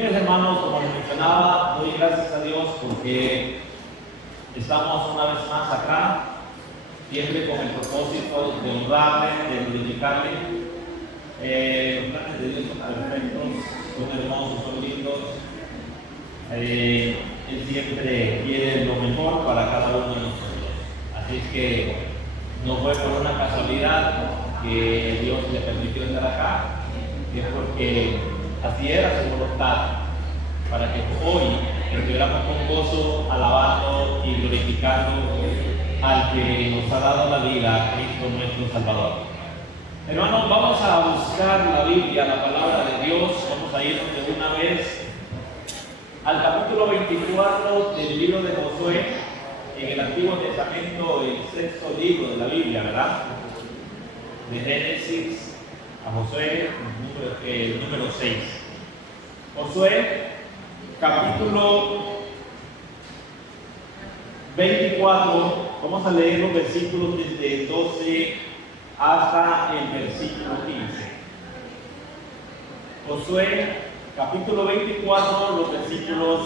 Bien, mis hermanos, como les mencionaba, doy gracias a Dios porque estamos una vez más acá, siempre con el propósito de honrarle, de glorificarle. Los planes de Dios son perfectos, son hermosos, son lindos. Él siempre quiere lo mejor para cada uno de nosotros. Así es que no fue por una casualidad que Dios le permitió estar acá, es porque así era su voluntad, para que hoy estuviéramos con gozo, alabando y glorificando al que nos ha dado la vida, Cristo nuestro Salvador. Hermanos, vamos a buscar la Biblia, la palabra de Dios. Vamos a ir de una vez al capítulo 24 del libro de Josué, en el Antiguo Testamento, el sexto libro de la Biblia, ¿verdad? De Génesis a Josué, el número 6. Josué, capítulo 24, vamos a leer los versículos desde el 12 hasta el versículo 15. Josué, capítulo 24, los versículos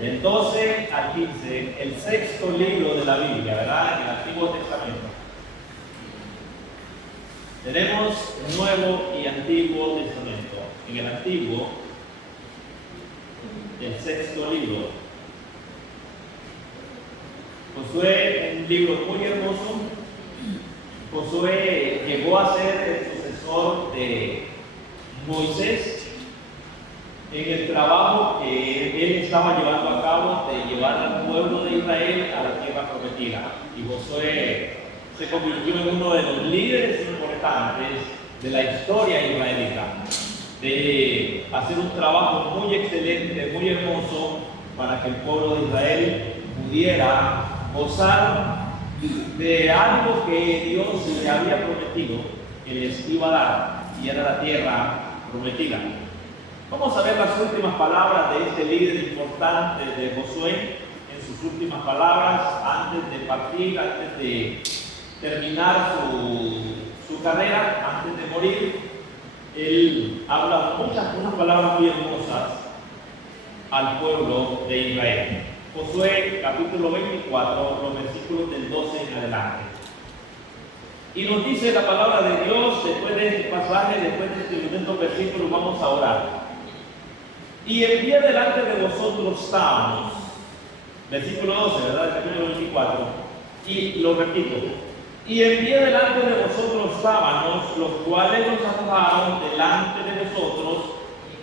del 12 al 15, el sexto libro de la Biblia, ¿verdad? En el Antiguo Testamento. Tenemos Nuevo y Antiguo Testamento. En el Antiguo, el sexto libro. Josué es un libro muy hermoso. Josué llegó a ser el sucesor de Moisés en el trabajo que él estaba llevando a cabo de llevar al pueblo de Israel a la tierra prometida. Y Josué se convirtió en uno de los líderes importantes de la historia israelita, de hacer un trabajo muy excelente, muy hermoso, para que el pueblo de Israel pudiera gozar de algo que Dios le había prometido que les iba a dar, y era la tierra prometida. Vamos a ver las últimas palabras de este líder importante de Josué, en sus últimas palabras, antes de partir, antes de terminar su carrera, antes de morir. Él habla unas palabras muy hermosas al pueblo de Israel. Josué, capítulo 24, los versículos del 12 en adelante. Y nos dice la palabra de Dios, después de este pasaje, después de este momento versículo, vamos a orar. Y envié delante de vosotros sábanos, versículo 12, ¿verdad? El capítulo 24. Y lo repito. Y envié delante de vosotros sábanos, los cuales nos arrojaron delante de vosotros,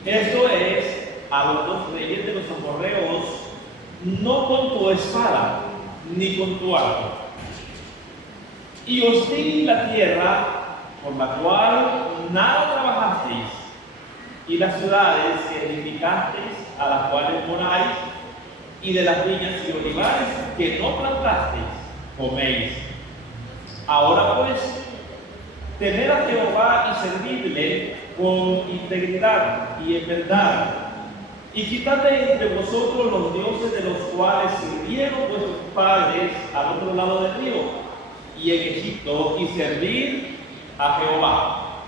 esto es, a los dos reyes de los amorreos, no con tu espada, ni con tu arco. Y os di la tierra, por la cual nada trabajasteis, y las ciudades que edificasteis, a las cuales moráis, y de las viñas y olivares que no plantasteis, coméis. Ahora pues, temed a Jehová y servidle con integridad y en verdad, y quitad de entre vosotros los dioses de los cuales sirvieron vuestros padres al otro lado del río y en Egipto, y servid a Jehová.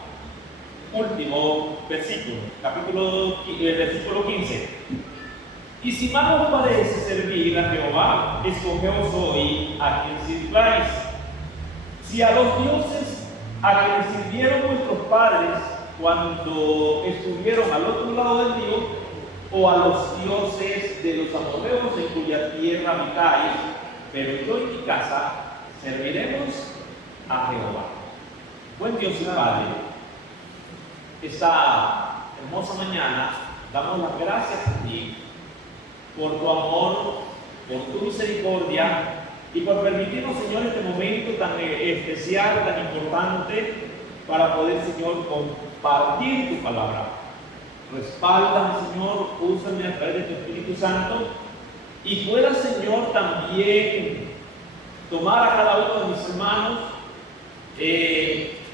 Último versículo, versículo 15. Y si mal os parece servir a Jehová, escogeos hoy a quien sirváis. Si a los dioses a quienes sirvieron vuestros padres cuando estuvieron al otro lado del río, o a los dioses de los amorreos en cuya tierra habitáis, pero yo y mi casa serviremos a Jehová. Buen Dios y Padre, esta hermosa mañana damos las gracias a ti por tu amor, por tu misericordia, y por permitirnos, Señor, este momento tan especial, tan importante, para poder, Señor, compartir tu palabra. Respáldame, Señor, úsame a través de tu Espíritu Santo, y pueda, Señor, también tomar a cada uno de mis hermanos,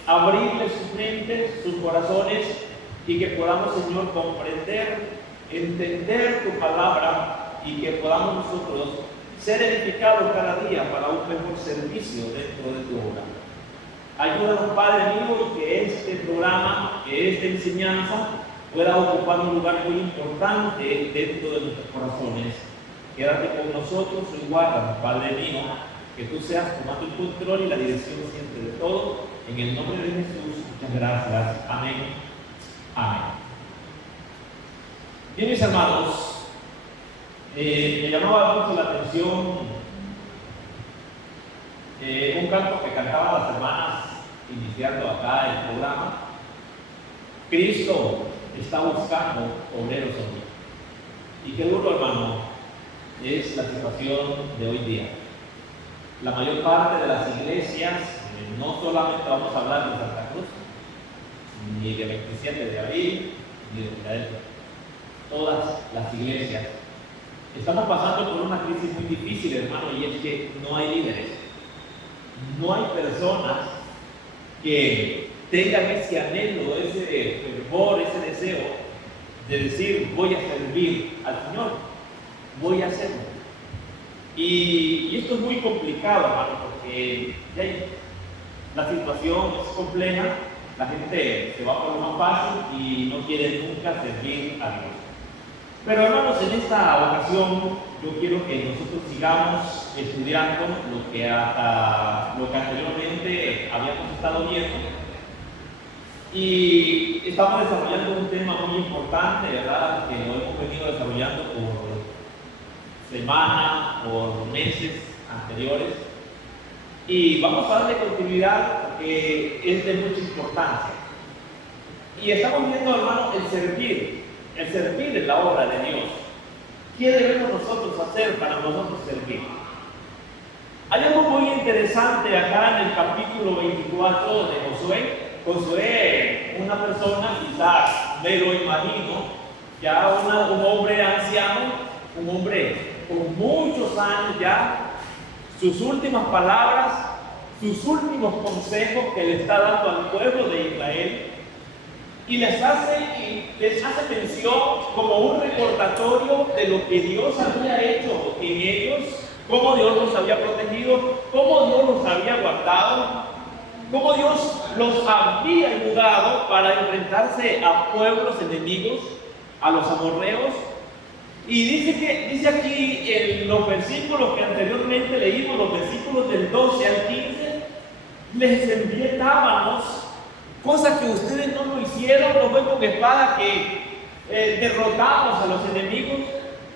abrirles sus mentes, sus corazones, y que podamos, Señor, comprender, entender tu palabra, y que podamos nosotros ser edificados cada día para un mejor servicio dentro de tu obra. Ayúdanos, Padre mío, y que este programa, que esta enseñanza pueda ocupar un lugar muy importante dentro de nuestros corazones. Quédate con nosotros y guárdanos, Padre mío, que tú seas tomando el control y la dirección siempre de todo. En el nombre de Jesús, muchas gracias. Amén. Amén. Bien, mis hermanos, me llamaba mucho la atención un canto que cantaban las hermanas iniciando acá el programa. Cristo está buscando obreros hoy. Y qué duro, hermano, es la situación de hoy día. La mayor parte de las iglesias, no solamente vamos a hablar de Santa Cruz, ni de 27 de abril, ni de Filadelfia, todas las iglesias estamos pasando por una crisis muy difícil, hermano, y es que no hay líderes, no hay personas que tengan ese anhelo, ese fervor, ese deseo de decir: voy a servir al Señor, voy a hacerlo. Y esto es muy complicado, hermano, porque la situación es compleja, la gente se va por lo más fácil y no quiere nunca servir a Dios. Pero, hermanos, en esta ocasión yo quiero que nosotros sigamos estudiando lo que anteriormente habíamos estado viendo. Y estamos desarrollando un tema muy importante, ¿verdad? Que lo hemos venido desarrollando por semanas, por meses anteriores. Y vamos a darle continuidad porque es de mucha importancia. Y estamos viendo, hermano, el servir en la obra de Dios. ¿Qué debemos nosotros hacer para nosotros servir? Hay algo muy interesante acá en el capítulo 24 de Josué. Josué, una persona, quizás me lo imagino, ya un hombre anciano, un hombre con muchos años ya, sus últimas palabras, sus últimos consejos que le está dando al pueblo de Israel, y les hace mención como un recordatorio de lo que Dios había hecho en ellos, cómo Dios los había protegido, cómo Dios los había guardado, cómo Dios los había ayudado para enfrentarse a pueblos enemigos, a los amorreos. Y dice aquí en los versículos que anteriormente leímos, los versículos del 12 al 15, les envié tábanos, cosa que ustedes no lo hicieron, no fue con espada que derrotamos a los enemigos.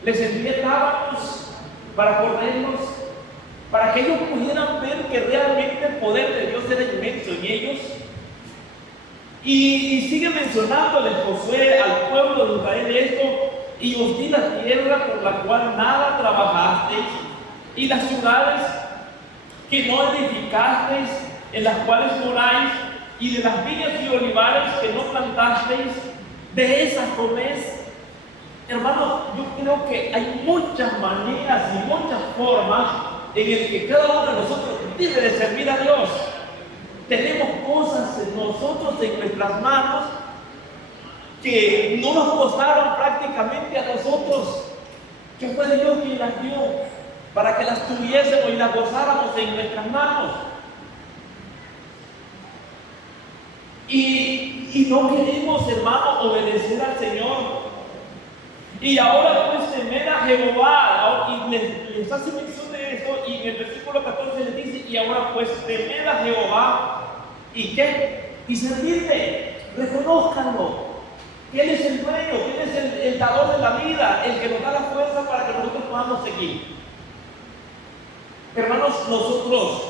Les envié tábanos para correrlos, para que ellos pudieran ver que realmente el poder de Dios era inmenso en ellos. Y sigue mencionándoles Josué al pueblo de Israel esto: y os di la tierra por la cual nada trabajasteis, y las ciudades que no edificasteis, en las cuales moráis, y de las viñas y olivares que no plantasteis, de esas coméis. Hermano, yo creo que hay muchas maneras y muchas formas en el que cada uno de nosotros debe de servir a Dios. Tenemos cosas en nosotros, en nuestras manos, que no nos costaron prácticamente a nosotros, que fue Dios quien las dio, para que las tuviésemos y las gozáramos en nuestras manos. Y no queremos, hermano, obedecer al Señor. Y ahora pues temer a Jehová, y les hace mención de eso, y en el versículo 14 les dice: y ahora pues temer a Jehová, ¿y qué? Y servirle, reconózcanlo, que Él es el dueño, que Él es el dador de la vida, el que nos da la fuerza para que nosotros podamos seguir. Hermanos, nosotros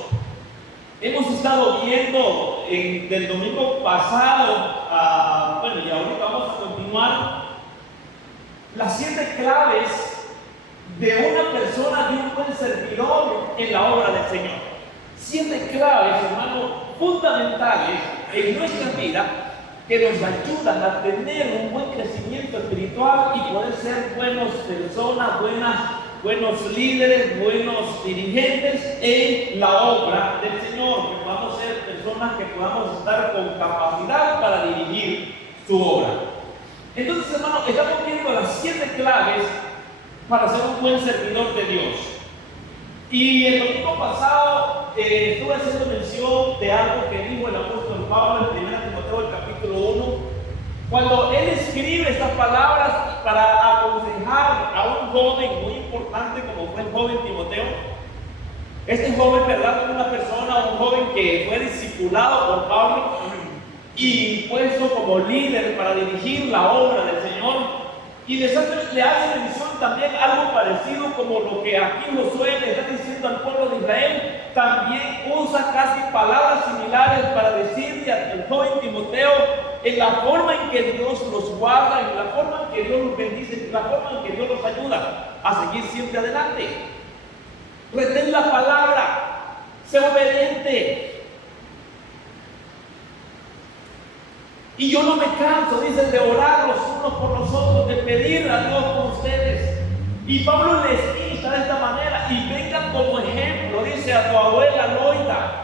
hemos estado viendo del domingo pasado, y ahorita vamos a continuar, las 7 claves de una persona, de un buen servidor en la obra del Señor. 7 claves, hermanos, fundamentales en nuestra vida, que nos ayudan a tener un buen crecimiento espiritual y poder ser buenas personas, buenos líderes, buenos dirigentes en la obra del Señor, que podamos ser personas que podamos estar con capacidad para dirigir su obra. Entonces, hermano, estamos viendo las 7 claves para ser un buen servidor de Dios. Y el domingo pasado estuve haciendo mención de algo que dijo el apóstol Pablo en 1 Timoteo, el capítulo 1, Cuando él escribe estas palabras para aconsejar a un joven muy importante como fue el joven Timoteo, este joven, ¿verdad?, fue una persona, un joven que fue discipulado por Pablo y puesto como líder para dirigir la obra del Señor. Y le hace mención también algo parecido como lo que aquí Josué le está diciendo al pueblo de Israel. También usa casi palabras similares para decirle al joven Timoteo en la forma en que Dios los guarda, en la forma en que Dios los bendice, en la forma en que Dios los ayuda a seguir siempre adelante. Retén la palabra, sé obediente. Y yo no me canso, dicen, de orar los unos por los otros, de pedir a Dios por ustedes. Y Pablo les insta de esta manera: y vengan como ejemplo, dice, a tu abuela Loida.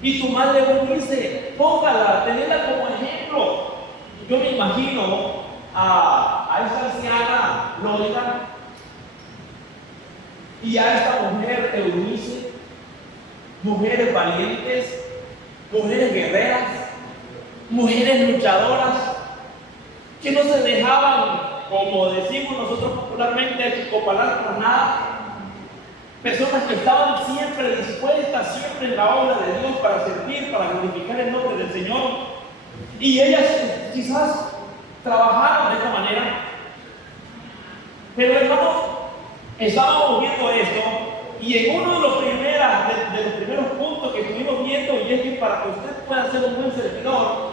Y tu madre dice, póngala, tenedla como ejemplo. Yo me imagino a esta anciana Loida y a esta mujer Eunice, mujeres valientes, mujeres guerreras, mujeres luchadoras, que no se dejaban, como decimos nosotros popularmente, achicopalar por nada. Personas que estaban siempre dispuestas, siempre en la obra de Dios para servir, para glorificar el nombre del Señor. Y ellas quizás trabajaron de esta manera. Pero hermanos, estábamos viendo esto, y en uno de los primeros puntos que estuvimos viendo, y es que para que usted pueda ser un buen servidor,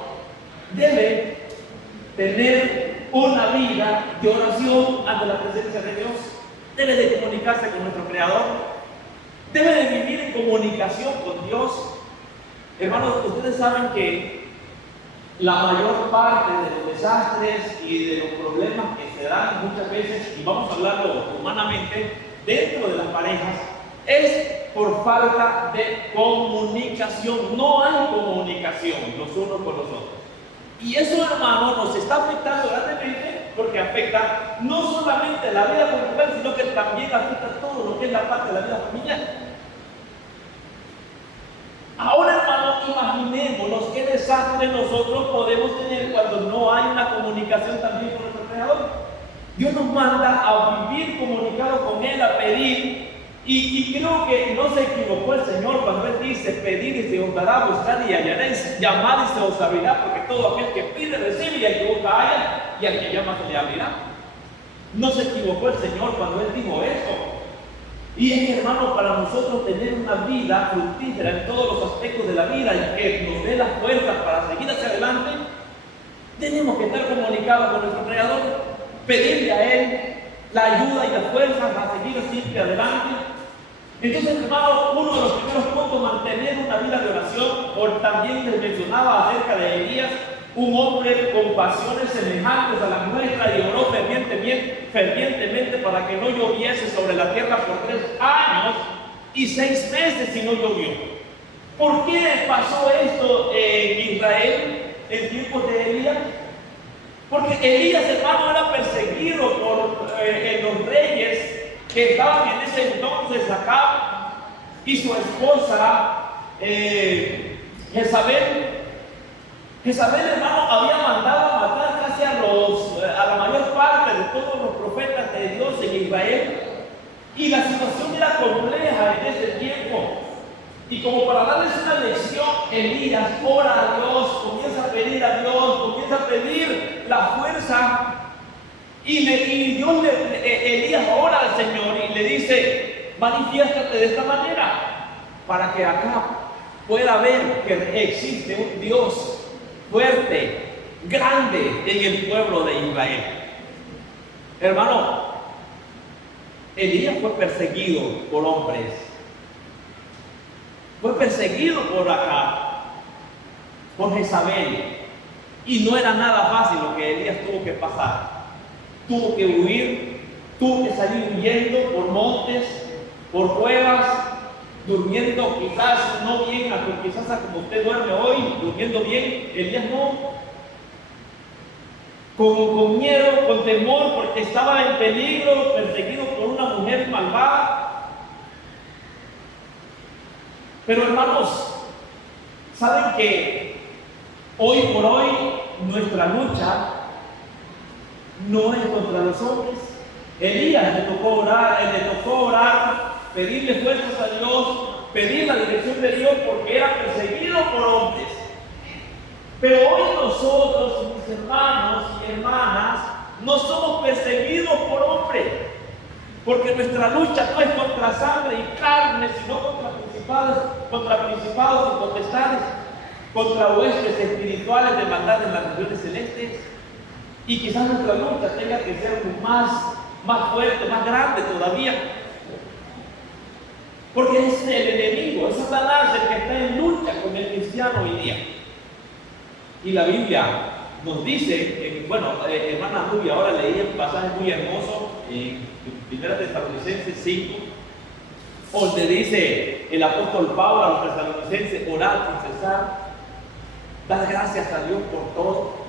debe tener una vida de oración ante la presencia de Dios. Debe de comunicarse con nuestro Creador. Debe de vivir en comunicación con Dios. Hermanos, ustedes saben que la mayor parte de los desastres y de los problemas que se dan muchas veces, y vamos a hablarlo humanamente, dentro de las parejas, es por falta de comunicación. No hay comunicación los unos con los otros. Y eso, hermano, nos está afectando grandemente, porque afecta no solamente la vida conjugal, sino que también afecta todo lo que es la parte de la vida familiar. Ahora, hermano, imaginémonos qué desastre nosotros podemos tener cuando no hay una comunicación también con nuestro Creador. Dios nos manda a vivir comunicado con Él, a pedir. Y creo que no se equivocó el Señor cuando Él dice: pedir y se os dará, buscar y hallaréis, llamad y se os abrirá, porque todo aquel que pide recibe, y al que busca halla, y al que llama se le abrirá. No se equivocó el Señor cuando Él dijo eso. Y es, hermano, para nosotros tener una vida fructífera en todos los aspectos de la vida y que nos dé las fuerzas para seguir hacia adelante, tenemos que estar comunicados con nuestro Creador, pedirle a Él la ayuda y las fuerzas a seguir siempre adelante. Entonces, hermano, uno de los primeros puntos, mantener una vida de oración. También les mencionaba acerca de Elías, un hombre con pasiones semejantes a las nuestras, y oró fervientemente para que no lloviese sobre la tierra por 3 años y 6 meses y no llovió. ¿Por qué pasó esto en Israel en tiempos de Elías? Porque Elías, hermano, era perseguido por los reyes que estaban en ese entonces acá, y su esposa Jezabel. Jezabel, hermano, había mandado a matar casi a la mayor parte de todos los profetas de Dios en Israel, y la situación era compleja en ese tiempo. Y como para darles una lección, Elías ora a Dios, comienza a pedir a Dios, comienza a pedir la fuerza. Y Elías ora al Señor y le dice: manifiéstate de esta manera, para que acá pueda ver que existe un Dios fuerte, grande en el pueblo de Israel. Hermano, Elías fue perseguido por hombres. Fue perseguido por acá, por Jezabel. Y no era nada fácil lo que Elías tuvo que pasar. Tuvo que huir, tuvo que salir huyendo por montes, por cuevas, durmiendo quizás no bien, quizás como usted duerme hoy, durmiendo bien. Elías no. Con miedo, con temor, porque estaba en peligro, perseguido por una mujer malvada. Pero, hermanos, saben que hoy por hoy nuestra lucha no es contra los hombres. Elías le tocó orar, pedirle fuerzas a Dios, pedir la dirección de Dios porque era perseguido por hombres. Pero hoy nosotros, mis hermanos y hermanas, no somos perseguidos por hombres, porque nuestra lucha no es contra sangre y carne, sino contra principados y potestades, contra huestes espirituales de maldad en las regiones celestes. Y quizás nuestra lucha tenga que ser más fuerte, más grande todavía, porque es el enemigo, es Satanás el que está en lucha con el cristiano hoy día. Y la Biblia nos dice, hermana Rubia, ahora leí un pasaje muy hermoso en 1 Tesalonicenses 5, donde dice el apóstol Pablo a los tesalonicenses: orad sin cesar, dad gracias a Dios por todo.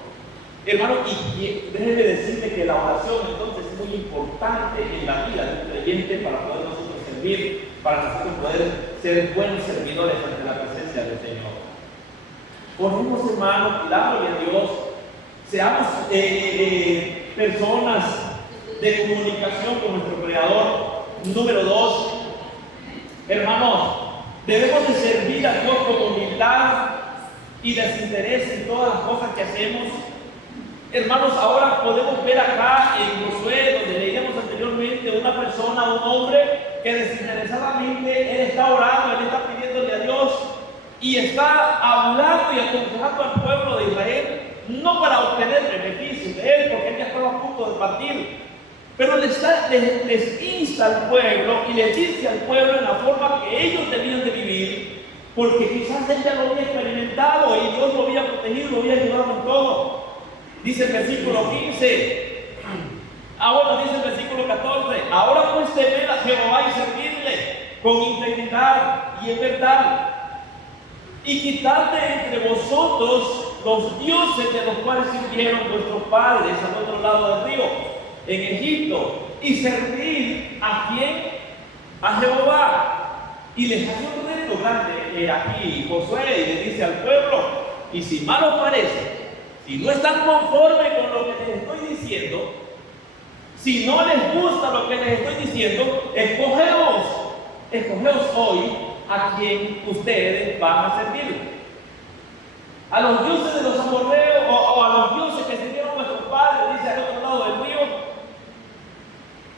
Hermano, y déjeme decirle que la oración entonces es muy importante en la vida de un creyente para poder nosotros servir, para nosotros poder ser buenos servidores ante la presencia del Señor. Oremos, hermanos, pidámosle a Dios, seamos personas de comunicación con nuestro Creador. Número 2, hermanos, debemos de servir a Dios con humildad y desinterés en todas las cosas que hacemos. Hermanos, ahora podemos ver acá en Josué, donde leíamos anteriormente, una persona, un hombre que desinteresadamente él está orando, él está pidiéndole a Dios y está hablando y aconsejando al pueblo de Israel, no para obtener beneficios de él, porque él ya estaba a punto de partir, pero les insta al pueblo y les dice al pueblo en la forma que ellos debían de vivir, porque quizás él ya lo había experimentado y Dios lo había protegido, lo había ayudado en todo. Dice el versículo 15, dice el versículo 14, ahora pues temed a Jehová y servirle con integridad y en verdad, y quitad de entre vosotros los dioses de los cuales sirvieron vuestros padres al otro lado del río, en Egipto, y servid a quién, a Jehová. Y les hace un reto grande aquí Josué, y le dice al pueblo: y si mal os parece, si no están conformes con lo que les estoy diciendo, si no les gusta lo que les estoy diciendo, escogeos hoy a quien ustedes van a servir. A los dioses de los amorreos o a los dioses que sirvieron nuestros padres, dice al otro lado del río,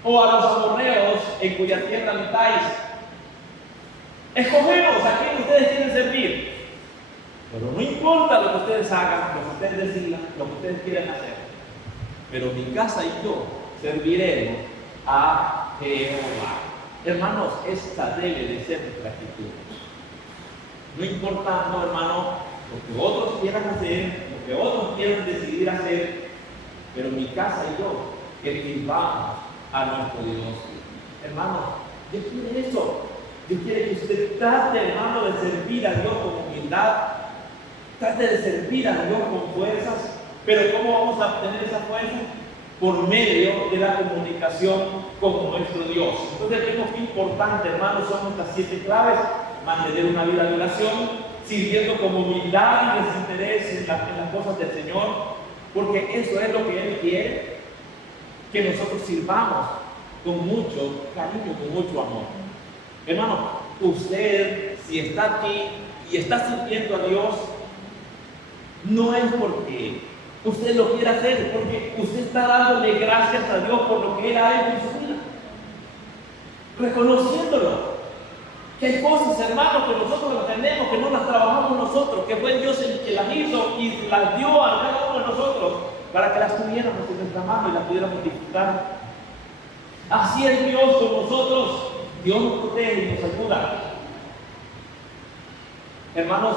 o a los amorreos en cuya tierra habitáis. Escogeos a quien ustedes quieren servir. Pero no importa lo que ustedes hagan, lo que ustedes decidan, lo que ustedes quieran hacer. Pero mi casa y yo serviremos a Jehová. Hermanos, esta debe de ser nuestra actitud. No importando, hermano, lo que otros quieran hacer, lo que otros quieran decidir hacer, pero mi casa y yo, que sirvamos a nuestro Dios. Hermano, Dios quiere eso. Dios quiere que usted trate, hermano, de servir a Dios con humildad. Trate de servir a Dios con fuerzas. Pero ¿cómo vamos a obtener esa fuerza? Por medio de la comunicación con nuestro Dios. Entonces vemos que importante, hermanos, son nuestras 7 claves: mantener una vida de oración, sirviendo con humildad y desinterés en las cosas del Señor, porque eso es lo que Él quiere, que nosotros sirvamos con mucho cariño, con mucho amor. Hermano, usted, si está aquí y está sirviendo a Dios, no es porque usted lo quiera hacer, porque usted está dándole gracias a Dios por lo que Él ha hecho en su vida, reconociéndolo. Que hay cosas, hermanos, que nosotros las tenemos, que no las trabajamos nosotros, que fue Dios el que las hizo y las dio a cada uno de nosotros para que las tuviéramos en nuestra mano y las pudiéramos disfrutar. Así es Dios con nosotros. Dios nos protege y nos ayuda. Hermanos,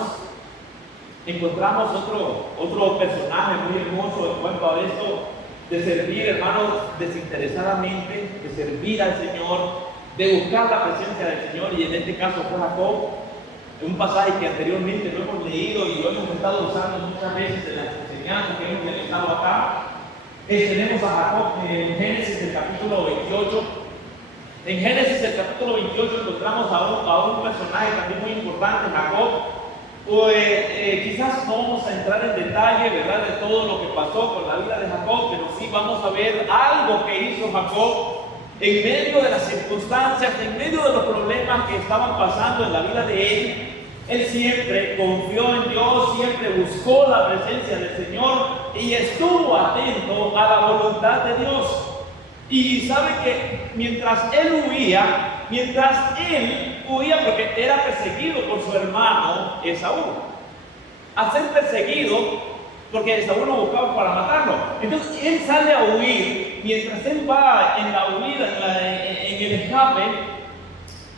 encontramos otro personaje muy hermoso en cuanto a esto de servir, hermanos, desinteresadamente, de servir al Señor, de buscar la presencia del Señor, y en este caso fue Jacob, un pasaje que anteriormente lo hemos leído y lo hemos estado usando muchas veces en las enseñanzas que hemos realizado acá. Tenemos a Jacob en Génesis el capítulo 28. En Génesis el capítulo 28 encontramos a un personaje también muy importante, Jacob, quizás no vamos a entrar en detalle, ¿verdad?, de todo lo que pasó con la vida de Jacob, pero sí vamos a ver algo que hizo Jacob en medio de las circunstancias, en medio de los problemas que estaban pasando en la vida de él. Él siempre confió en Dios, siempre buscó la presencia del Señor y estuvo atento a la voluntad de Dios. Y sabe que mientras él huía porque era perseguido por su hermano Esaú, al ser perseguido, porque Esaú lo buscaba para matarlo, entonces él sale a huir. Mientras él va en la huida, en el escape,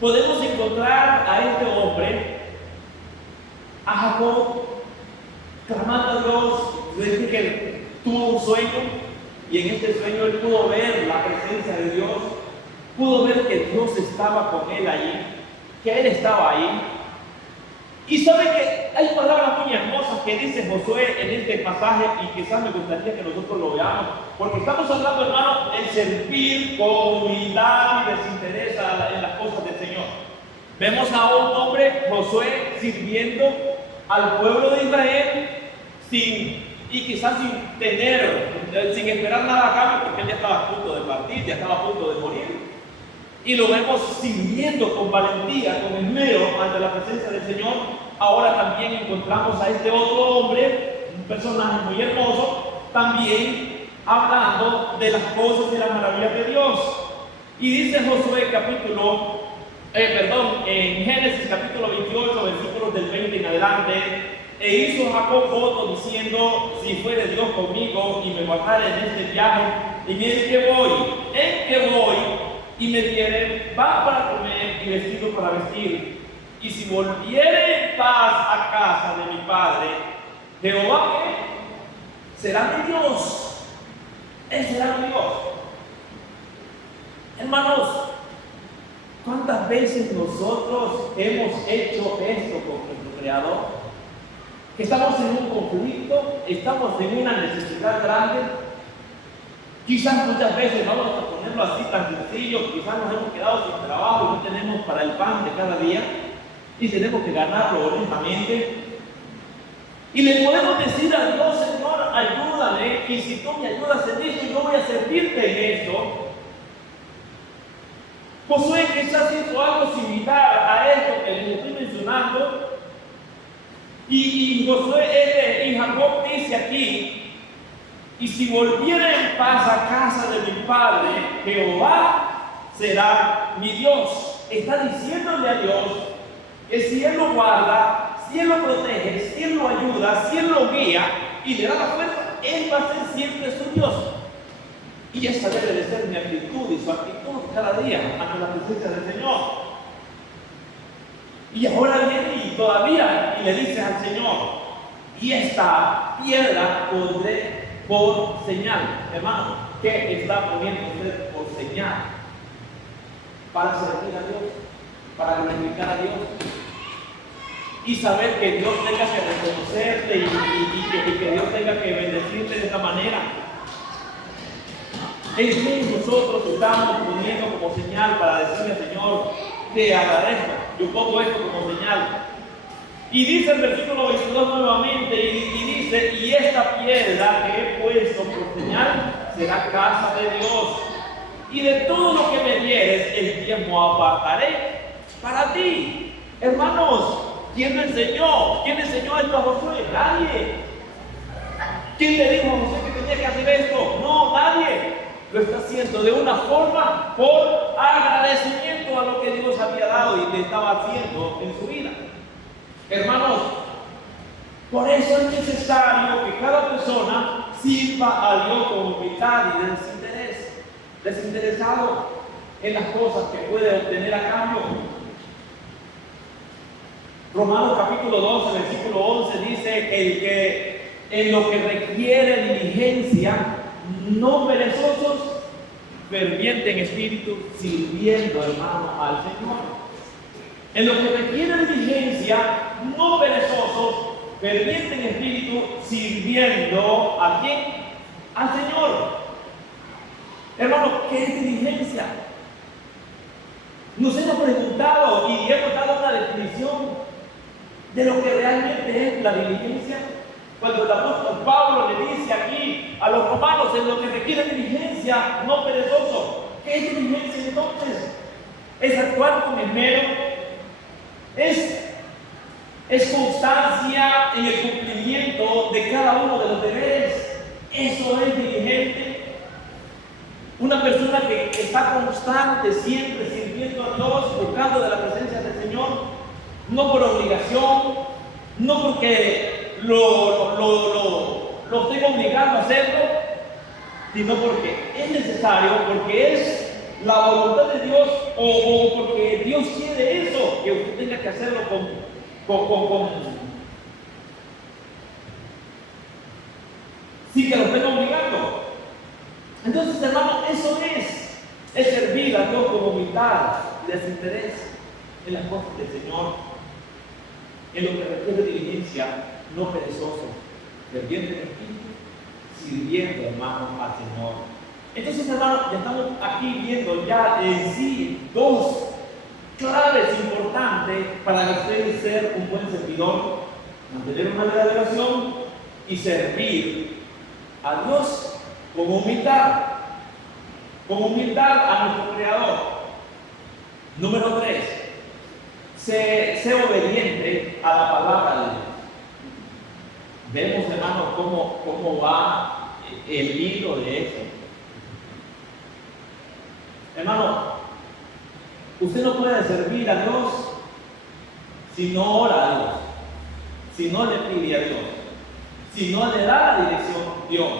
podemos encontrar a este hombre, a Jacob, clamando a Dios. Dice que tuvo un sueño y en este sueño él pudo ver la presencia de Dios, pudo ver que Dios estaba con él allí, que él estaba ahí. Y sabe que hay palabras muy hermosas que dice Josué en este pasaje y quizás me gustaría que nosotros lo veamos, porque estamos hablando, hermano, el servir con humildad y desinterés en las cosas del Señor. Vemos a un hombre, Josué, sirviendo al pueblo de Israel sin esperar nada a cambio, porque él ya estaba a punto de partir, ya estaba a punto de morir. Y lo vemos sirviendo con valentía, con esmero ante la presencia del Señor. Ahora también encontramos a este otro hombre, un personaje muy hermoso, también hablando de las cosas y las maravillas de Dios. Y dice Josué en Génesis capítulo 28, versículos del 20 en adelante: e hizo Jacob voto diciendo: si fuere Dios conmigo y me guardare en este viaje en el que voy, y me diere pan para comer y vestido para vestir, y si volviere en paz a casa de mi padre, Jehová, ¿qué? Será mi Dios. Él será mi Dios. Hermanos, ¿cuántas veces nosotros hemos hecho esto con nuestro Creador? Que estamos en un conflicto, estamos en una necesidad grande. Quizás muchas veces, vamos a ponerlo así tan sencillo, quizás nos hemos quedado sin trabajo y no tenemos para el pan de cada día y tenemos que ganarlo honestamente. Y le podemos decir a Dios: Señor, ayúdame, y si tú me ayudas en esto, yo voy a servirte en esto. Josué quizás hizo algo similar a esto que les estoy mencionando. Y Jacob dice aquí: y si volviera en paz a casa de mi padre, Jehová será mi Dios. Está diciéndole a Dios que si Él lo guarda, si Él lo protege, si Él lo ayuda, si Él lo guía y le da la fuerza, Él va a ser siempre su Dios. Y esa debe de ser mi actitud y su actitud cada día ante la presencia del Señor. Y ahora viene y todavía le dice al Señor: y esta piedra pondré por señal. Hermano, ¿qué está poniendo usted por señal? Para servir a Dios, para glorificar a Dios y saber que Dios tenga que reconocerte y que Dios tenga que bendecirte de esta manera. Es que nosotros estamos poniendo como señal para decirle: Señor, te agradezco, yo pongo esto como señal. Y dice el versículo 22 nuevamente, y dice: y esta piedra que he puesto por señal será casa de Dios, y de todo lo que me dieres el diezmo apartaré para ti. Hermanos, ¿quién le enseñó? ¿Quién le enseñó esto a Josué? Nadie. ¿Quién le dijo a Josué que tenía que hacer esto? No, nadie. Lo está haciendo de una forma por agradecimiento a lo que Dios había dado y le estaba haciendo en su vida. Hermanos, por eso es necesario que cada persona sirva a Dios con humildad y desinteresado en las cosas que puede obtener a cambio. Romanos capítulo 12, versículo 11 dice: el que en lo que requiere diligencia, no perezosos, ferviente en espíritu, sirviendo, hermano, al Señor. En lo que requiere diligencia, no perezosos, ferviente en espíritu, sirviendo ¿a quién? Al Señor. Hermano, ¿qué es diligencia? Nos hemos preguntado y hemos dado una definición. de lo que realmente es la diligencia? Cuando el apóstol Pablo le dice aquí a los romanos en lo que requiere diligencia, no perezoso. ¿Qué es diligencia entonces? Es actuar con esmero, es constancia en el cumplimiento de cada uno de los deberes. Eso es diligente. Una persona que está constante, siempre sirviendo a Dios, buscando de la presencia del Señor, no por obligación, no porque lo estoy obligando a hacerlo, sino porque es necesario, porque es la voluntad de Dios, o porque Dios quiere eso, que usted tenga que hacerlo sin que lo estén obligando. Entonces, hermano, eso es servir a Dios con humildad y desinterés en las cosas del Señor, en lo que requiere diligencia, no perezoso, ferviente en espíritu, sirviendo, hermano, al Señor. Entonces, hermano, ya estamos aquí viendo ya en sí dos claves importantes para usted ser un buen servidor, mantener una vida de oración y servir a Dios con humildad a nuestro Creador. Número 3, sé obediente a la palabra de Dios. Vemos, hermano, cómo va el hilo de eso. Hermano, usted no puede servir a Dios si no ora a Dios, si no le pide a Dios, si no le da la dirección a Dios.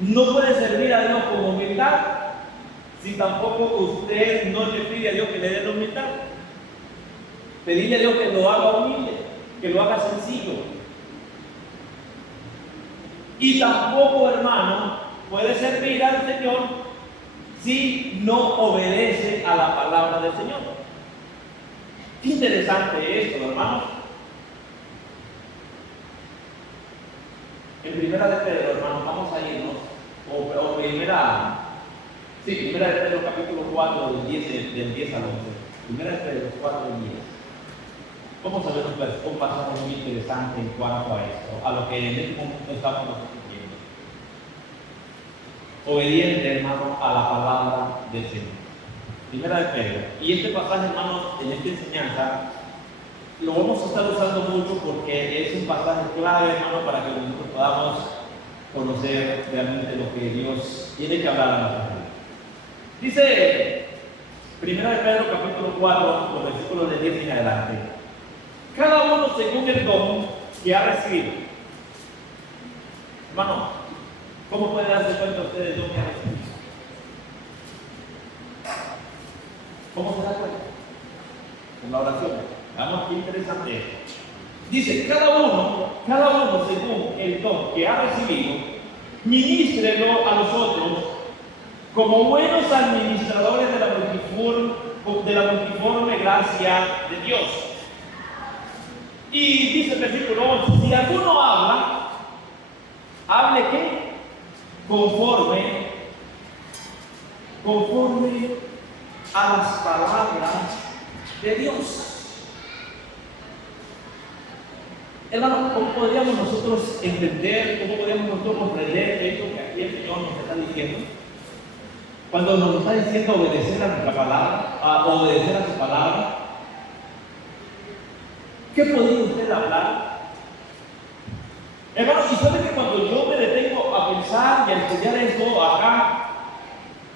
No puede servir a Dios con humildad si tampoco usted no le pide a Dios que le dé la humildad. Pedirle a Dios que lo haga humilde, que lo haga sencillo. Y tampoco, hermano, puede servir al Señor si no obedece a la palabra del Señor. Qué interesante esto, hermanos. En primera de Pedro, hermanos, vamos a irnos, primera de Pedro capítulo 4, del 10 al 11. Primera de Pedro 4, del 10. Vamos a ver un pasaje muy interesante en cuanto a esto, a lo que en este momento estamos viendo. Obediente, hermano, a la palabra del Señor. Primera de Pedro. Y este pasaje, hermanos, en esta enseñanza, lo vamos a estar usando mucho porque es un pasaje clave, hermano, para que nosotros podamos conocer realmente lo que Dios tiene que hablar a nuestra vida. Dice Primera de Pedro capítulo 4, los versículos de 10 en adelante. Cada uno según el don que ha recibido. Hermano, ¿cómo puede darse cuenta usted del don que ha recibido? ¿Cómo se da cuenta? En la oración. Vamos, qué interesante esto. Dice, cada uno según el don que ha recibido, ministrelo a los otros como buenos administradores de la multiforme gracia de Dios. Y dice el versículo 11, si alguno habla, hable ¿qué? Conforme a las palabras de Dios. Hermano, ¿cómo podríamos nosotros entender, cómo podríamos nosotros comprender esto que aquí el Señor nos está diciendo? Cuando nos está diciendo obedecer a nuestra palabra, a obedecer a su palabra, ¿qué podría usted hablar? Hermano, y sabe que cuando yo me detengo a pensar y a estudiar esto acá,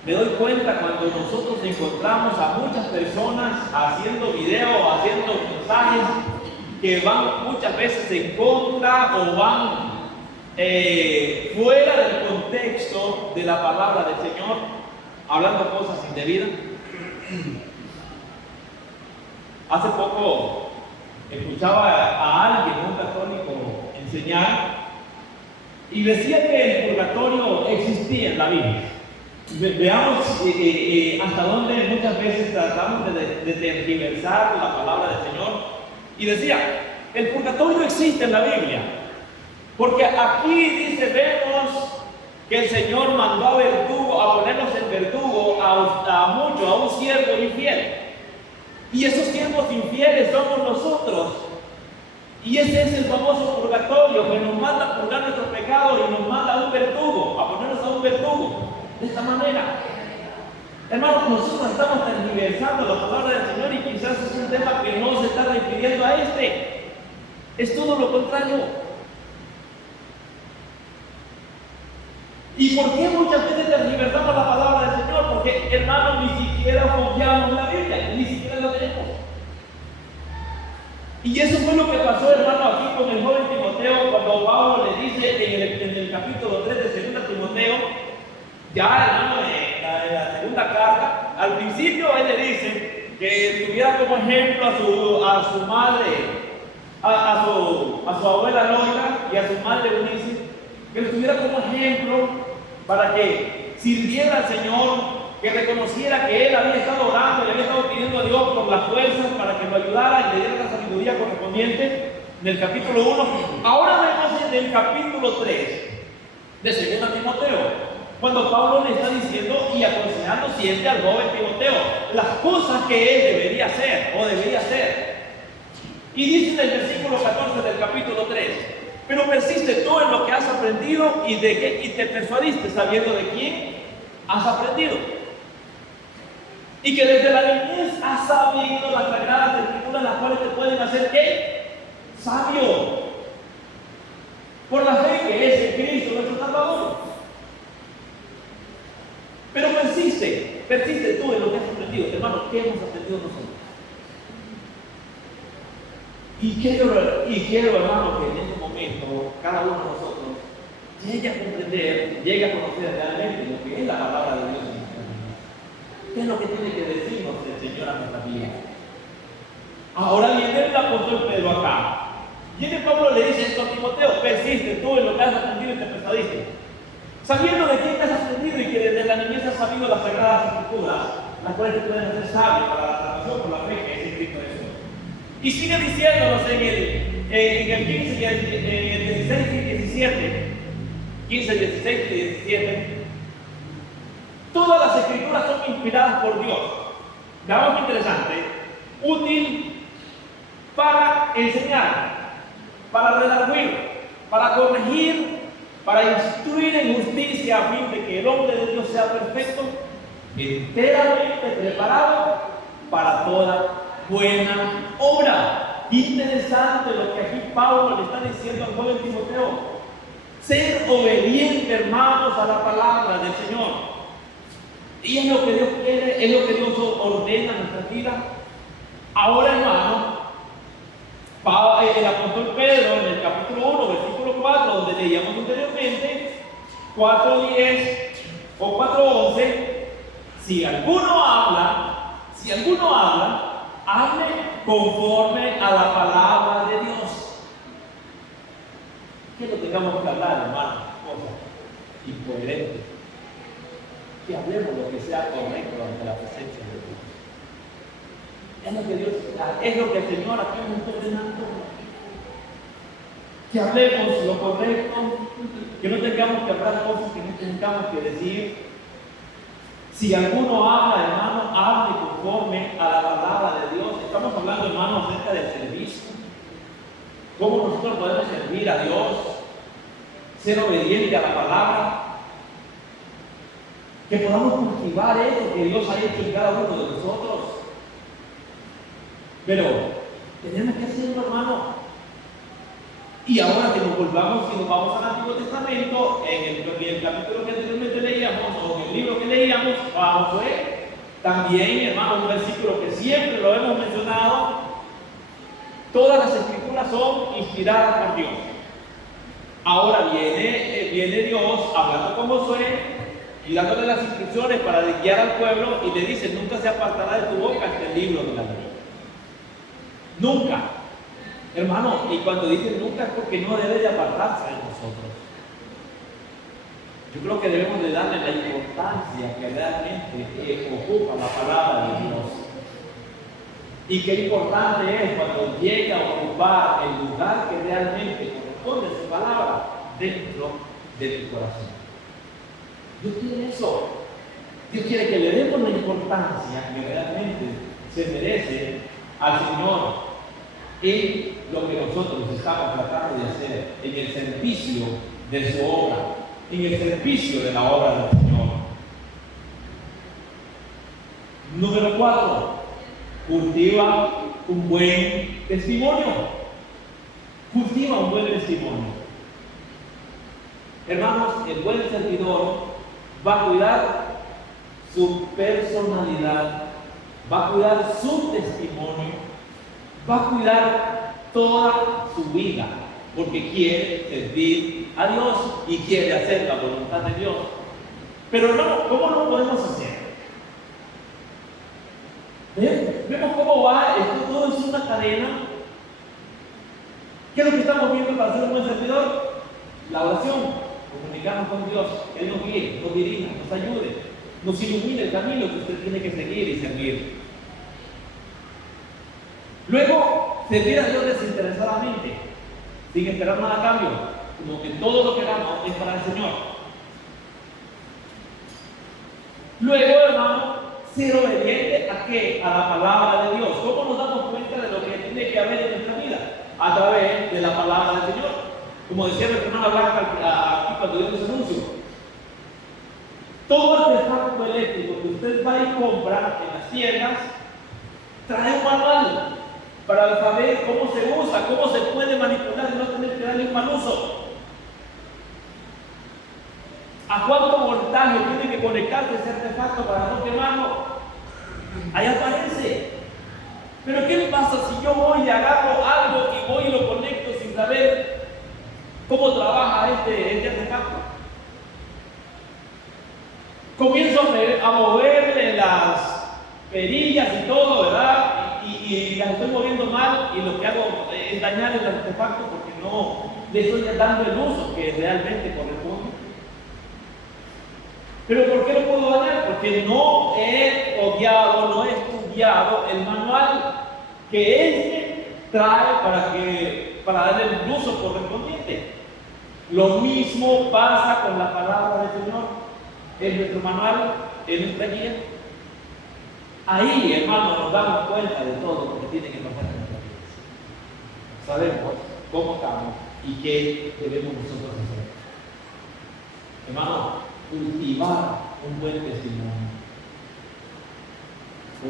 me doy cuenta cuando nosotros encontramos a muchas personas haciendo videos, haciendo mensajes que van muchas veces en contra o van fuera del contexto de la palabra del Señor, hablando cosas indebidas. Hace poco escuchaba a alguien, un católico, enseñar y decía que el purgatorio existía en la Biblia. Veamos hasta dónde muchas veces tratamos de tergiversar la palabra del Señor. Y decía, el purgatorio existe en la Biblia, porque aquí dice, vemos que el Señor mandó a ponernos en verdugo a muchos, a un siervo infiel. Y esos siervos somos infieles somos nosotros. Y ese es el famoso purgatorio que nos manda a purgar nuestros pecados y nos manda a un verdugo, a ponernos a un verdugo. De esta manera. Hermanos, nosotros estamos tergiversando la palabra del Señor y quizás es un tema que no se está refiriendo a este. Es todo lo contrario. ¿Y por qué muchas veces tergiversamos la palabra del Señor? Porque, hermanos, ni siquiera confiamos en la Biblia, ni siquiera la tenemos. Y eso fue lo que pasó, hermano, aquí con el joven Timoteo, cuando Pablo le dice en el capítulo 3 de 2 Timoteo, ya, hermano, en la segunda carta, al principio él le dice que tuviera como ejemplo a su madre, a su abuela Loida y a su madre Eunice, que lo tuviera como ejemplo para que sirviera al Señor, que reconociera que él había estado orando y había estado pidiendo a Dios por las fuerzas para que lo ayudara y le diera la sabiduría correspondiente en el capítulo 1. Ahora vemos en el capítulo 3 de 2 Timoteo, cuando Pablo le está diciendo y aconsejando siempre al joven Timoteo las cosas que él debería hacer o debería hacer. Y dice en el versículo 14 del capítulo 3: pero persiste tú en lo que has aprendido y te persuadiste, sabiendo de quién has aprendido. Y que desde la niñez has sabido las sagradas escrituras, las cuales te pueden hacer ¿qué? Sabio. Por la fe que es en Cristo nuestro Salvador. Pero persiste tú en lo que has aprendido. Hermano, ¿qué hemos aprendido nosotros? Y quiero, hermano, que en este momento cada uno de nosotros llegue a comprender, llegue a conocer realmente lo que es la palabra de Dios. ¿Qué es lo que tiene que decirnos el Señor a nuestra vida? Ahora viene el apóstol Pedro acá. Viene Pablo le dice esto a Timoteo: persiste tú en lo que has aprendido y te persuadiste, sabiendo de quién has aprendido y que desde la niñez has sabido las sagradas escrituras, las cuales te pueden hacer sabio para la salvación por la fe que es en Cristo Jesús. Y sigue diciéndonos en el 15 y el 16 y 17, 15, 16 y 17, todas las escrituras son inspiradas por Dios. Veamos qué interesante. Útil para enseñar, para redarguir, para corregir, para instruir en justicia, a fin de que el hombre de Dios sea perfecto, enteramente preparado para toda buena obra. Interesante lo que aquí Pablo le está diciendo al joven Timoteo: ser obediente, hermanos, a la palabra del Señor. Y es lo que Dios quiere, es lo que Dios ordena en nuestra vida. Ahora, hermano, el apóstol Pedro en el capítulo 1, versículo 4, donde leíamos anteriormente, 4:10 o 4:11, si alguno habla, hable conforme a la palabra de Dios. Que no tengamos que hablar, hermano, cosas incoherentes. Que hablemos lo que sea correcto ante la presencia de Dios. Es lo que el Señor aquí nos está ordenando. Que hablemos lo correcto, que no tengamos que hablar cosas que no tengamos que decir. Si alguno habla, hermano, hable conforme a la palabra de Dios. Estamos hablando, hermano, acerca del servicio. Cómo nosotros podemos servir a Dios, ser obediente a la palabra. Que podamos cultivar eso que Dios ha hecho en cada uno de nosotros. Pero tenemos que hacerlo, hermano. Y ahora que nos volvamos, si nos vamos al Antiguo Testamento, en el capítulo que anteriormente leíamos, o en el libro que leíamos, a Josué, también, hermano, un versículo que siempre lo hemos mencionado: todas las escrituras son inspiradas por Dios. Ahora viene Dios hablando con Josué y dándole las instrucciones para guiar al pueblo, y le dice: nunca se apartará de tu boca este libro de la ley. Nunca. Hermano, y cuando dice nunca es porque no debe de apartarse de nosotros. Yo creo que debemos de darle la importancia que realmente ocupa la palabra de Dios. Y qué importante es cuando llega a ocupar el lugar que realmente corresponde a su palabra dentro de tu corazón. Dios quiere eso. Dios quiere que le demos la importancia que realmente se merece al Señor en lo que nosotros estamos tratando de hacer, en el servicio de su obra, en el servicio de la obra del Señor. Número 4, cultiva un buen testimonio. Cultiva un buen testimonio. Hermanos, el buen servidor va a cuidar su personalidad, va a cuidar su testimonio, va a cuidar toda su vida, porque quiere servir a Dios y quiere hacer la voluntad de Dios. Pero no, ¿cómo lo podemos hacer? Vemos cómo va, esto todo es una cadena. ¿Qué es lo que estamos viendo para ser un buen servidor? La oración, comunicarnos con Dios, que Él nos guíe, nos dirija, nos ayude, nos ilumine el camino que usted tiene que seguir y servir. Luego, servir a Dios desinteresadamente, sin esperar nada a cambio, como que todo lo que hagamos es para el Señor. Luego, hermano, ser obediente ¿a qué? A la palabra de Dios. ¿Cómo nos damos cuenta de lo que tiene que haber en nuestra vida? A través de la palabra del Señor. Como decía nuestra hermana Blanca aquí cuando dio ese anuncio, todo el artefacto eléctrico que usted va y compra en las tiendas trae un manual para saber cómo se usa, cómo se puede manipular y no tener que darle un mal uso. ¿A cuánto voltaje tiene que conectarse ese artefacto para no quemarlo? Ahí aparece. Pero ¿qué pasa si yo voy y agarro algo y voy y lo conecto sin saber cómo trabaja este artefacto? Comienzo a moverle las perillas y todo, ¿verdad? Y las estoy moviendo mal y lo que hago es dañar el artefacto porque no le estoy dando el uso que realmente corresponde. ¿Pero por qué lo puedo dañar? Porque no he obviado, no he estudiado el manual que trae para darle el uso correspondiente. Lo mismo pasa con la palabra del Señor. En nuestro manual, en nuestra guía. Ahí, hermano, nos damos cuenta de todo lo que tiene que pasar en nuestra vida. Sabemos cómo estamos y qué debemos nosotros hacer. Hermano, cultivar un buen testimonio.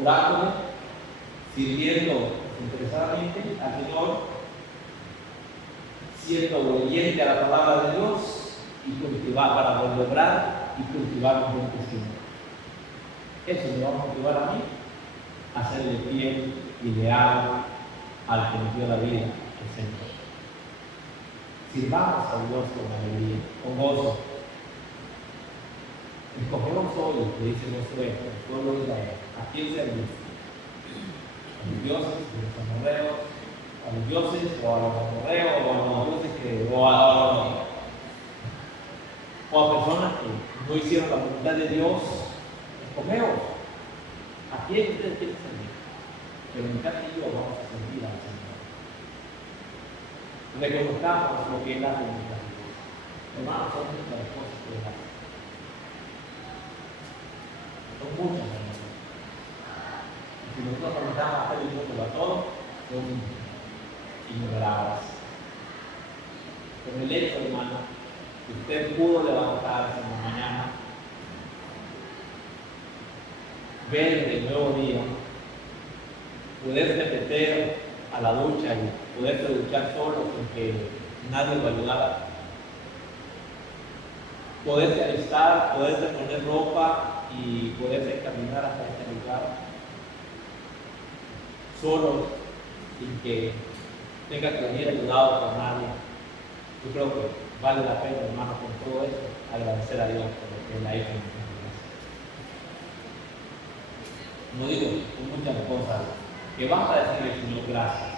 Orándole, sirviendo desinteresadamente al Señor, siendo obediente a la palabra de Dios y cultivar para lograr y cultivar un buen testimonio. Eso me va a motivar a mí a serle fiel y leal al que nos dio la vida, el Señor. Sirvamos a Dios con alegría, con gozo. Escogemos hoy, le dice Josué, el pueblo de Israel, ¿a quién servir? ¿A los dioses, a los amorreos, a los dioses o a los amorreos o a los dioses o a personas que no hicieron la voluntad de Dios? Escogemos. ¿A quién ustedes quieren servir? Pero en cada día vamos a servir al Señor. Reconozcamos lo que Él hace en nuestras vidas. Hermanos, son muchas las cosas que Él hace. Son muchas las cosas. Y si nosotros comenzamos a hacer el mundo a todos, son innumerables. Con el hecho, hermano, que usted pudo levantarse en la mañana, ver el nuevo día, poderse meter a la ducha y poderse duchar solo sin que nadie lo ayudara, poderse alistar, poderse poner ropa y poderse caminar hasta este lugar solo, sin que tenga que venir ayudado por nadie. Yo creo que vale la pena, hermano, con todo esto, agradecer a Dios por lo que Él ha hecho en nuestras vidas. No digo con muchas cosas, que vas a decirle al Señor gracias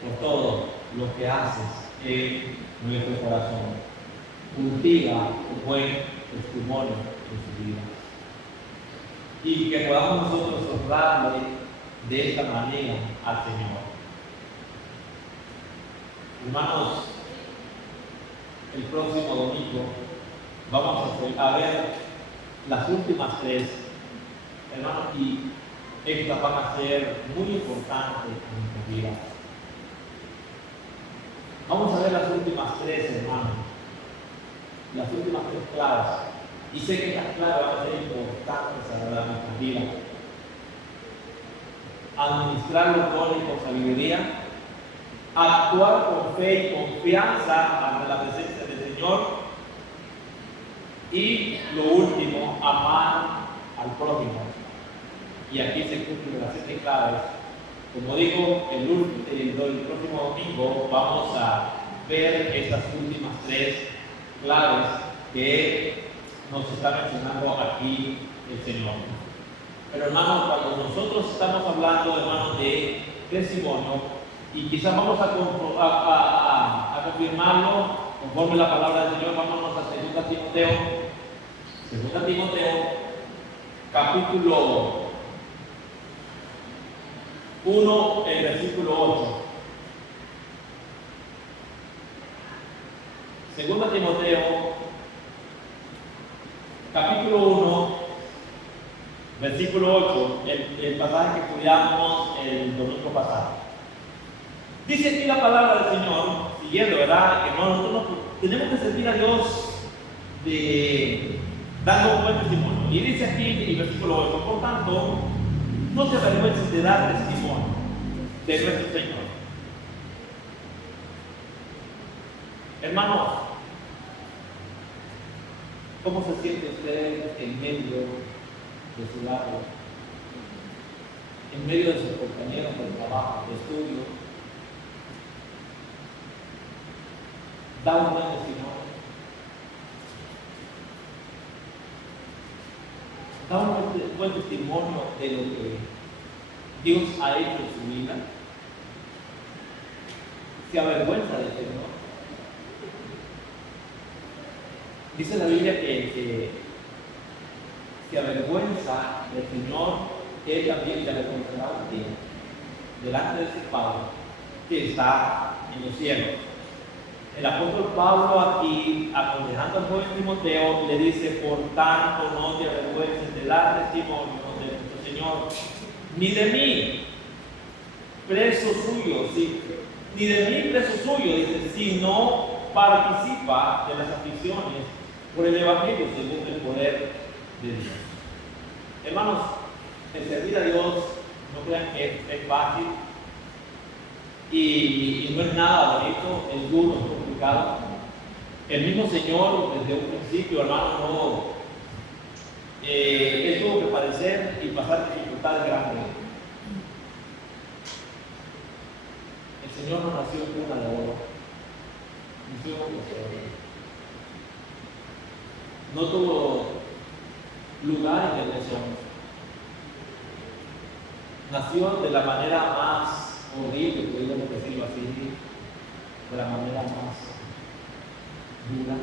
por todo lo que haces en nuestro corazón. Cultiva un buen testimonio en su vida. Y que podamos nosotros honrarle de esta manera al Señor. Hermanos, el próximo domingo vamos a ver las últimas tres, hermanos, y estas van a ser muy importantes en nuestra vida. Vamos a ver las últimas tres, hermanos. Las últimas tres claves. Y sé que estas claves van a ser importantes a nuestra vida. Administrar los dones con sabiduría, actuar con fe y confianza ante la presencia del Señor, y lo último, amar al prójimo. Y aquí se cumplen las 7 claves. Como digo, el próximo domingo vamos a ver estas últimas 3 claves que nos está mencionando aquí el Señor. Pero hermanos, cuando nosotros estamos hablando, hermanos, de testimonio, y quizás vamos a confirmarlo conforme la palabra del Señor, vámonos a 2 Timoteo, capítulo 1, el versículo 8. 2 Timoteo, capítulo 1, versículo 8, el pasaje que estudiamos el domingo pasado. Dice aquí la palabra del Señor, siguiendo, ¿verdad? Que nosotros tenemos que servir a Dios dando un buen testimonio. Y dice aquí en el versículo 8, por tanto, no te avergüences de dar testimonio de nuestro Señor. Hermanos, ¿cómo se siente usted en medio de su lado, en medio de sus compañeros de trabajo, de estudio? Da un buen testimonio. Da un buen testimonio de lo que Dios ha hecho en su vida. Se avergüenza del Señor. Dice la Biblia que se avergüenza del Señor, que Él también se avergonzará un día delante de su Padre que está en los cielos. El apóstol Pablo aquí, aconsejando al joven Timoteo, le dice: por tanto, no te avergüences de dar testimonio de nuestro Señor, ni de mí, preso suyo, ¿sí? Ni de mí, preso suyo, dice, sino participa de las aflicciones por el Evangelio según el poder de Dios. Hermanos, el servir a Dios, no crean que es fácil y no es nada bonito, es duro, es complicado. El mismo Señor, desde un principio, hermano, él tuvo que padecer y pasar dificultades grandes. El Señor no nació en cuna de oro, nació en oro. No tuvo lugar en el desierto. Nació de la manera más horrible, podríamos decirlo así, de la manera más dura.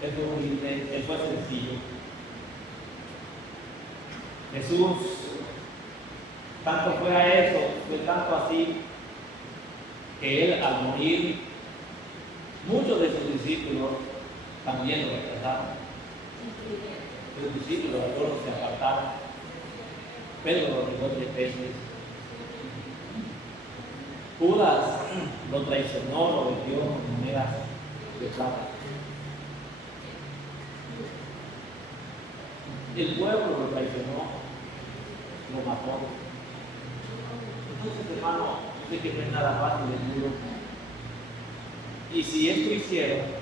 Es horrible, él fue sencillo. Jesús, tanto fue a eso, fue tanto así, que él al morir, muchos de sus discípulos también lo rechazaron. Los discípulos, algunos se apartaron. Pedro lo negó 3 veces. Judas lo traicionó, lo vendió con monedas de plata. El pueblo lo traicionó, lo mató. Entonces, hermano, yo sé que no es nada fácil el mundo. Y si esto hicieron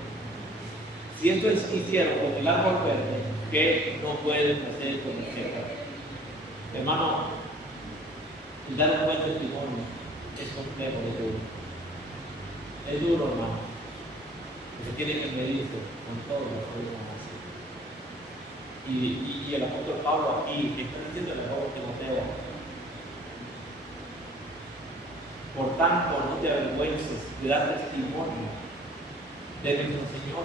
con el árbol verde, ¿qué no pueden hacer con el seco? Hermano, el dar un buen testimonio es complejo, es duro. Es duro, hermano. Se tiene que medirse con todo lo que uno hace. Y el apóstol Pablo aquí está diciendo el joven Timoteo: por tanto, no te avergüences de dar testimonio de nuestro Señor.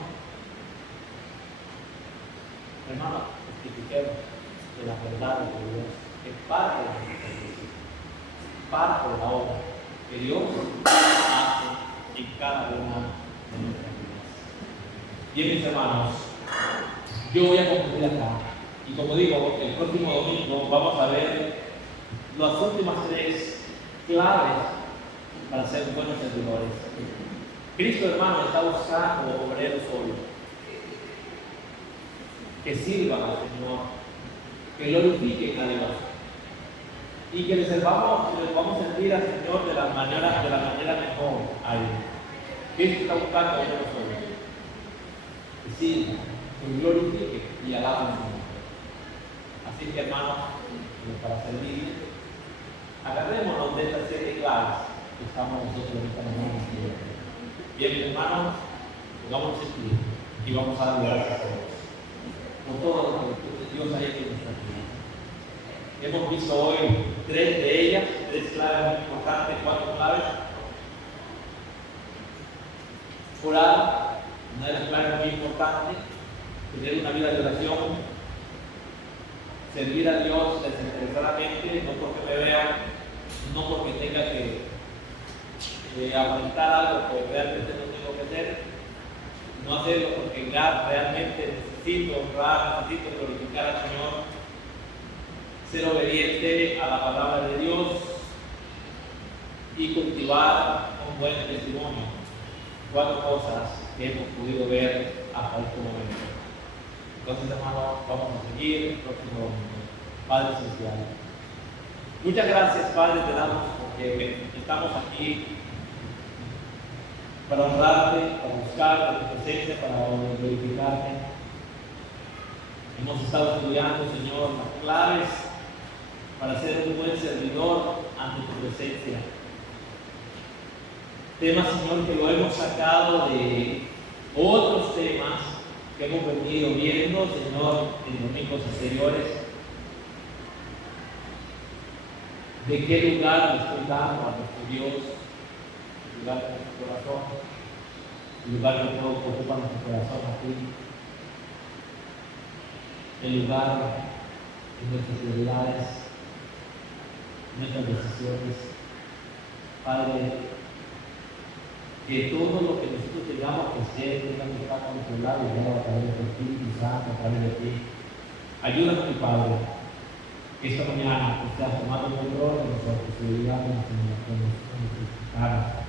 Hermano, testifiquemos de la verdad de Dios, que es parte de nuestra iglesia, parte de la obra que Dios hace en cada una de nuestras vidas. Bien, mis hermanos, yo voy a concluir acá. Y como digo, el próximo domingo vamos a ver las últimas 3 claves para ser buenos servidores. Cristo, hermano, está buscando obreros hoy que sirvan al Señor, que glorifiquen a Dios y que les vamos a servir al Señor de la manera mejor a Él. Cristo está buscando obreros hoy que sirvan, que glorifiquen y alaben al Señor. Así que, hermanos, para servir, agarrémonos de estas 7 claves que estamos nosotros ahorita en. Bien, hermanos, vamos a escribir y vamos a dar gracias a Dios por todo lo que Dios ha hecho en nuestra vida. Hemos visto hoy 3 de ellas, 3 claves muy importantes, 4 claves. Orar, una de las claves muy importantes, tener una vida de oración, servir a Dios desinteresadamente, no porque me vean, no porque tenga que aguantar algo que realmente no tengo que hacer, no hacerlo porque realmente necesito honrar, necesito glorificar al Señor, ser obediente a la palabra de Dios y cultivar un buen testimonio. 4 cosas que hemos podido ver hasta este momento. Entonces, hermanos, vamos a seguir el próximo domingo. Padre Celestial, muchas gracias, Padre, te damos porque estamos aquí para honrarte, para buscar tu presencia, para glorificarte. Hemos estado estudiando, Señor, las claves para ser un buen servidor ante tu presencia. Temas, Señor, que lo hemos sacado de otros temas que hemos venido viendo, Señor, en domingos anteriores. ¿De qué lugar le estoy dando a nuestro Dios? El lugar de nuestro corazón, el lugar que ocupa nuestro corazón aquí, el lugar de nuestras prioridades, nuestras decisiones. Padre, que todo lo que nosotros tengamos que hacer tenga que estar controlado y a través de tu Espíritu Santo, a través de ti. Ayúdanos, mi Padre, que esta mañana estás tomando el control de nosotros y ayudándonos, Señor, con nuestras caras.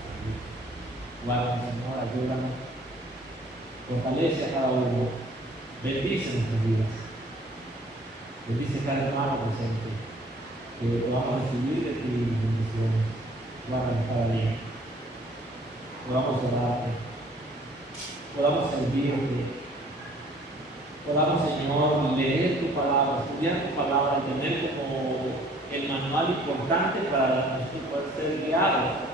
Guarda, Señor, ayúdanos. Fortalece a cada uno. Bendice nuestras vidas. Bendice a cada hermano presente. Que podamos recibir de ti bendiciones. Guarda cada día. Podamos orarte. Podamos servirte. Podamos, Señor, leer tu palabra, estudiar tu palabra, entender como el manual importante para nosotros poder ser guiados.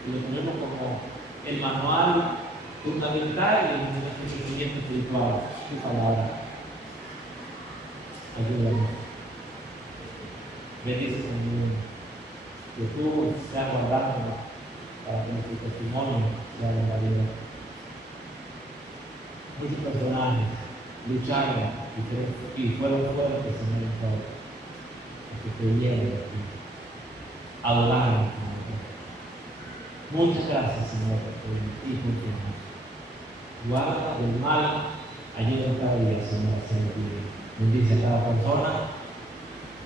Y lo ponemos como el manual fundamental en nuestro crecimiento espiritual, tu palabra. Ayúdanos. Bendice, Señor, que tú seas guardándonos para que nuestro testimonio sea verdadero. Muchos personajes lucharon y fueron fuertes en el todo, porque creyeron en ti, adoraron a ti. Muchas gracias, Señor, por ti y por tu amor. Guarda del mal, ayuda cada día, Señor, a ser libre. Bendice a cada persona,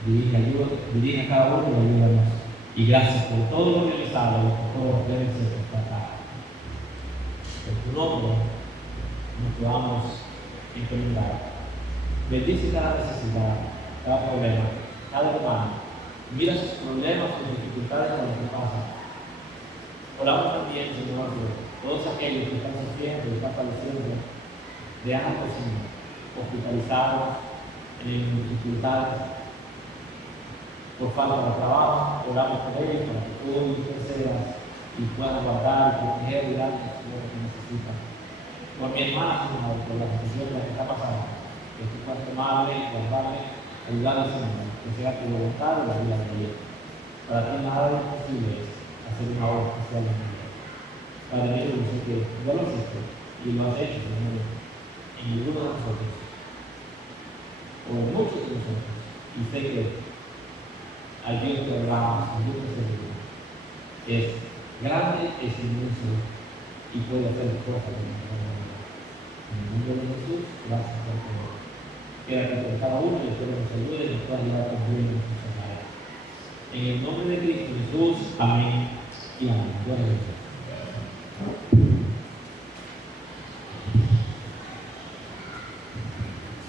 dirige a cada uno y ayúdanos. Y gracias por todo lo realizado y por todo lo que debe ser tratado. En tu nombre nos podamos encomendar. Bendice cada necesidad, cada problema, cada hermano. Mira sus problemas, sus dificultades con lo que pasa. Oramos también, Señor, por todos aquellos que están sufriendo y están padeciendo de algo, Señor, hospitalizados, en dificultades, por falta de trabajo. Oramos por ellos para que tú intercedas y puedan guardar y proteger y darles lo que necesitan. Por mi hermana, Señor, por la situación que está pasando, que tú puedas tomarle, guardarle, ayudarle, Señor, que sea tu voluntad en la vida de ella. Para ti nada es posible hacer una obra especial en ella. Padre mío, yo sé que ya lo hiciste y lo has hecho, Señor, en ninguno de nosotros, o en muchos de nosotros, y sé que al Dios que hablamos, al Dios que servimos, es grande, es inmenso y puede hacer cosas de nosotros. En el nombre de Jesús, gracias por todo. que la que cada uno y espero nos ayude y nos pueda llevar también en nuestros hogares. En el nombre de Cristo Jesús, amén y amén. Gloria a Dios.